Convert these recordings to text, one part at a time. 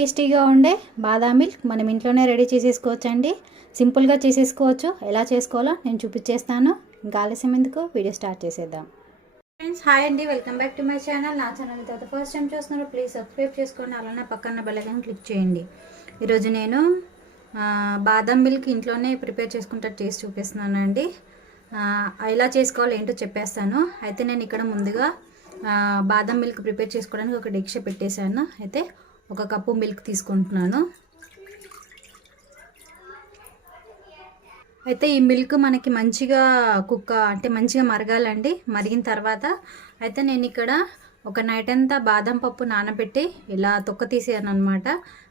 టేస్టీగా ఉండే బాదాం మిల్క్ మనం ఇంట్లోనే రెడీ చేసేసుకోవచ్చండి. సింపుల్గా చేసేసుకోవచ్చు. ఎలా చేసుకోవాలో నేను చూపించేస్తాను. ఇంకా ఆలస్యం ఎందుకు, వీడియో స్టార్ట్ చేసేద్దాం. ఫ్రెండ్స్, హాయ్ అండి, welcome back to my channel. నా ఛానల్ తర్వాత ఫస్ట్ టైం చూస్తున్నారు, ప్లీజ్ సబ్స్క్రైబ్ చేసుకోండి. అలానే పక్కన బెల్ ఐకాన్ క్లిక్ చేయండి. ఈరోజు నేను బాదాం మిల్క్ ఇంట్లోనే ప్రిపేర్ చేసుకుంటా చేసి చూపిస్తున్నానండి. ఎలా చేసుకోవాలో ఏంటో చెప్పేస్తాను. అయితే నేను ఇక్కడ ముందుగా బాదం మిల్క్ ప్రిపేర్ చేసుకోవడానికి ఒక డిష్ పెట్టేశాను. అయితే ఒక కప్పు మిల్క్ తీసుకుంటున్నాను. అయితే ఈ మిల్క్ మనకి మంచిగా మంచిగా మరగాలండి. మరిగిన తర్వాత అయితే నేను ఇక్కడ ఒక నైట్ అంతా బాదం పప్పు నానబెట్టి ఇలా తొక్క తీసాను అనమాట.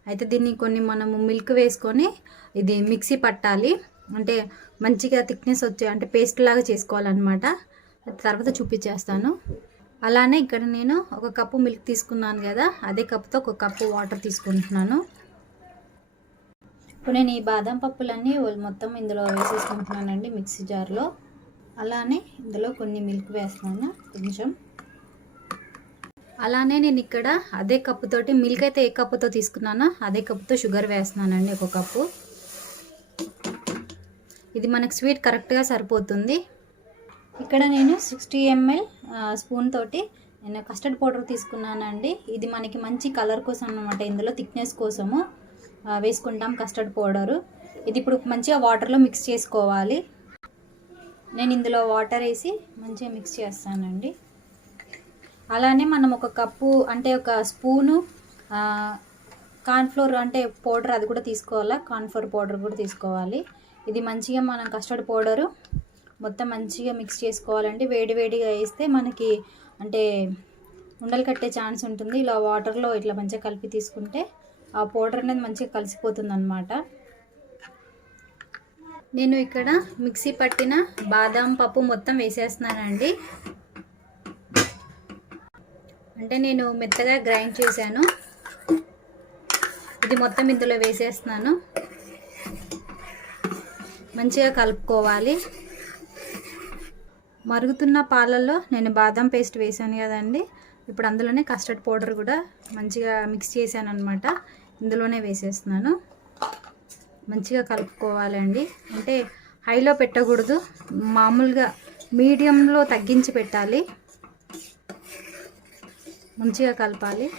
అయితే దీన్ని కొన్ని మనము మిల్క్ వేసుకొని ఇది మిక్సీ పట్టాలి. అంటే మంచిగా థిక్నెస్ వచ్చే అంటే పేస్ట్ లాగా చేసుకోవాలన్నమాట. తర్వాత చూపించేస్తాను. అలానే ఇక్కడ నేను ఒక కప్పు మిల్క్ తీసుకున్నాను కదా, అదే కప్పుతో ఒక కప్పు వాటర్ తీసుకుంటున్నాను. ఇప్పుడు నేను ఈ బాదం పప్పులన్నీ మొత్తం ఇందులో వేసేసుకుంటున్నానండి మిక్సీ జార్లో. అలానే ఇందులో కొన్ని మిల్క్ వేస్తున్నాను కొంచెం. అలానే నేను ఇక్కడ అదే కప్పుతోటి మిల్క్ అయితే ఏ కప్పుతో తీసుకున్నానో అదే కప్పుతో షుగర్ వేస్తున్నానండి, ఒక కప్పు. ఇది మనకు స్వీట్ కరెక్ట్గా సరిపోతుంది. ఇక్కడ నేను 60 ml స్పూన్ తోటి నేను కస్టర్డ్ పౌడర్ తీసుకున్నానండి. ఇది మనకి మంచి కలర్ కోసం అన్నమాట. ఇందులో థిక్నెస్ కోసము వేసుకుంటాం కస్టర్డ్ పౌడరు. ఇది ఇప్పుడు మంచిగా వాటర్లో మిక్స్ చేసుకోవాలి. నేను ఇందులో వాటర్ వేసి మంచిగా మిక్స్ చేస్తానండి. అలానే మనం ఒక కప్పు అంటే ఒక స్పూను కార్న్ఫ్లోర్ అంటే పౌడర్ అది కూడా తీసుకోవాలి. కార్న్ఫ్లోర్ పౌడర్ కూడా తీసుకోవాలి. ఇది మంచిగా మనం కస్టర్డ్ పౌడరు మొత్తం మంచిగా మిక్స్ చేసుకోవాలండి. వేడివేడిగా వేస్తే మనకి అంటే ఉండలు కట్టే ఛాన్స్ ఉంటుంది. ఇలా వాటర్లో ఇట్లా మంచిగా కలిపి తీసుకుంటే ఆ పౌడర్ అనేది మంచిగా కలిసిపోతుంది అన్నమాట. నేను ఇక్కడ మిక్సీ పట్టిన బాదాం పప్పు మొత్తం వేసేస్తున్నానండి. అంటే నేను మెత్తగా గ్రైండ్ చేశాను. ఇది మొత్తం ఇందులో వేసేస్తున్నాను. మంచిగా కలుపుకోవాలి. మరుగుతున్న పాలల్లో నేను బాదం పేస్ట్ వేసాను కదండి, ఇప్పుడు అందులోనే కస్టర్డ్ పౌడర్ కూడా మంచిగా మిక్స్ చేశాను అనమాట. ఇందులోనే వేసేస్తున్నాను. మంచిగా కలుపుకోవాలండి. అంటే హైలో పెట్టకూడదు, మామూలుగా మీడియంలో తగ్గించి పెట్టాలి. మంచిగా కలపాలి.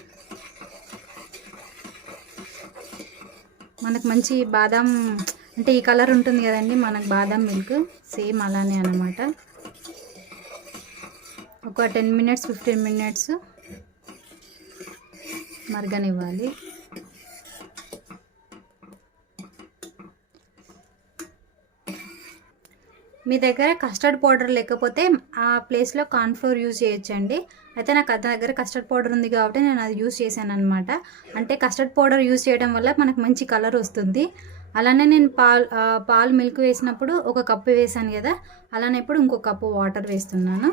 మనకు మంచి బాదం అంటే ఈ కలర్ ఉంటుంది కదండి మనకు బాదం మిల్క్, సేమ్ అలానే అన్నమాట. ఒక 10 minutes 15 minutes మరగనివ్వాలి. మీ దగ్గర కస్టర్డ్ పౌడర్ లేకపోతే ఆ ప్లేస్లో కార్న్ఫ్లోర్ యూజ్ చేయొచ్చండి. అయితే నాకు అది దగ్గర కస్టర్డ్ పౌడర్ ఉంది కాబట్టి నేను అది యూజ్ చేశాను అనమాట. అంటే కస్టర్డ్ పౌడర్ యూజ్ చేయడం వల్ల మనకు మంచి కలర్ వస్తుంది. అలానే నేను పాలు మిల్క్ వేసినప్పుడు ఒక కప్పు వేసాను కదా, అలానే ఇప్పుడు ఇంకో కప్పు వాటర్ వేస్తున్నాను.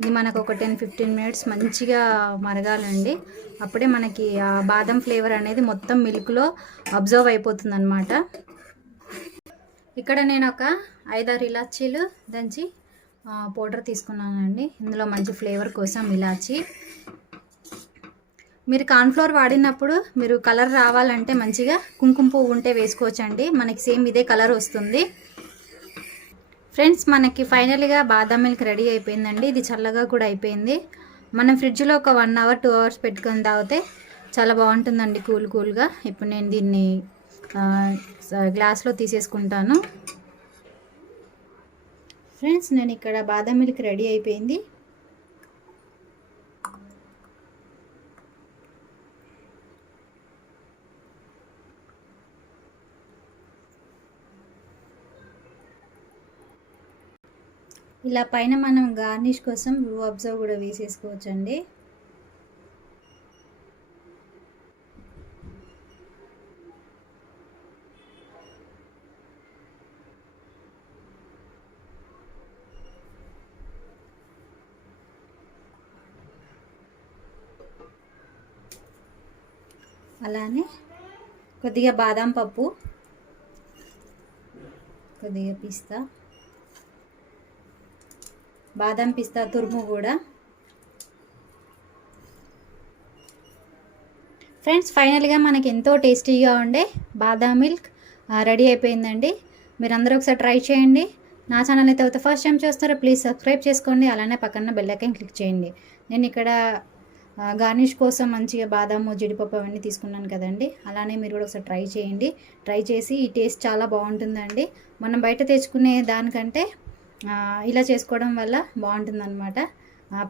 ఇది మనకు ఒక 10-15 minutes మంచిగా మరగాలండి. అప్పుడే మనకి ఆ బాదం ఫ్లేవర్ అనేది మొత్తం మిల్క్లో అబ్జర్వ్ అయిపోతుంది అన్నమాట. ఇక్కడ నేను ఒక 5-6 ఇలాచీలు దంచి పౌడర్ తీసుకున్నానండి. ఇందులో మంచి ఫ్లేవర్ కోసం ఇలాచీ. మీరు కార్న్ఫ్లోర్ వాడినప్పుడు మీరు కలర్ రావాలంటే మంచిగా కుంకుమ పువ్వు ఉంటే వేసుకోవచ్చండి. మనకి సేమ్ ఇదే కలర్ వస్తుంది. ఫ్రెండ్స్, మనకి ఫైనల్గా బాదం మిల్క్ రెడీ అయిపోయిందండి. ఇది చల్లగా కూడా అయిపోయింది. మనం ఫ్రిడ్జ్లో ఒక 1 hour 2 hours పెట్టుకొని తాగితే చాలా బాగుంటుందండి, కూల్గా. ఇప్పుడు నేను దీన్ని గ్లాస్లో తీసేసుకుంటాను. ఫ్రెండ్స్, నేను ఇక్కడ బాదం మిల్క్ రెడీ అయిపోయింది. ఇలా పైన మనం గార్నిష్ కోసం రూ అబ్జా కూడా వేసేసుకోవచ్చండి. అలానే కొద్దిగా బాదం పప్పు, కొద్దిగా పిస్తా, బాదం పిస్తా తురుము కూడా ఫ్రెండ్స్ ఫైనల్గా మనకి ఎంతో టేస్టీగా ఉండే బాదాం మిల్క్ రెడీ అయిపోయిందండి. మీరందరూ ఒకసారి ట్రై చేయండి. నా ఛానల్ అయితే ఫస్ట్ టైం చూస్తారో ప్లీజ్ సబ్స్క్రైబ్ చేసుకోండి. అలానే పక్కన బెల్ ఐకాన్ క్లిక్ చేయండి. నేను ఇక్కడ గార్నిష్ కోసం మంచిగా బాదాము జీడిపప్పు అవన్నీ తీసుకున్నాను కదండి. అలానే మీరు కూడా ఒకసారి ట్రై చేయండి. ట్రై చేసి ఈ టేస్ట్ చాలా బాగుంటుందండి. మనం బయట తెచ్చుకునే దానికంటే ఇలా చేసుకోవడం వల్ల బాగుంటుందన్నమాట.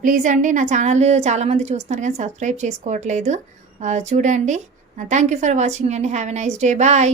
ప్లీజ్ అండి, నా ఛానల్ చాలామంది చూస్తున్నారు కానీ సబ్స్క్రైబ్ చేసుకోవట్లేదు. చూడండి. థ్యాంక్ యూ ఫర్ వాచింగ్ అండి. Have a nice day. Bye.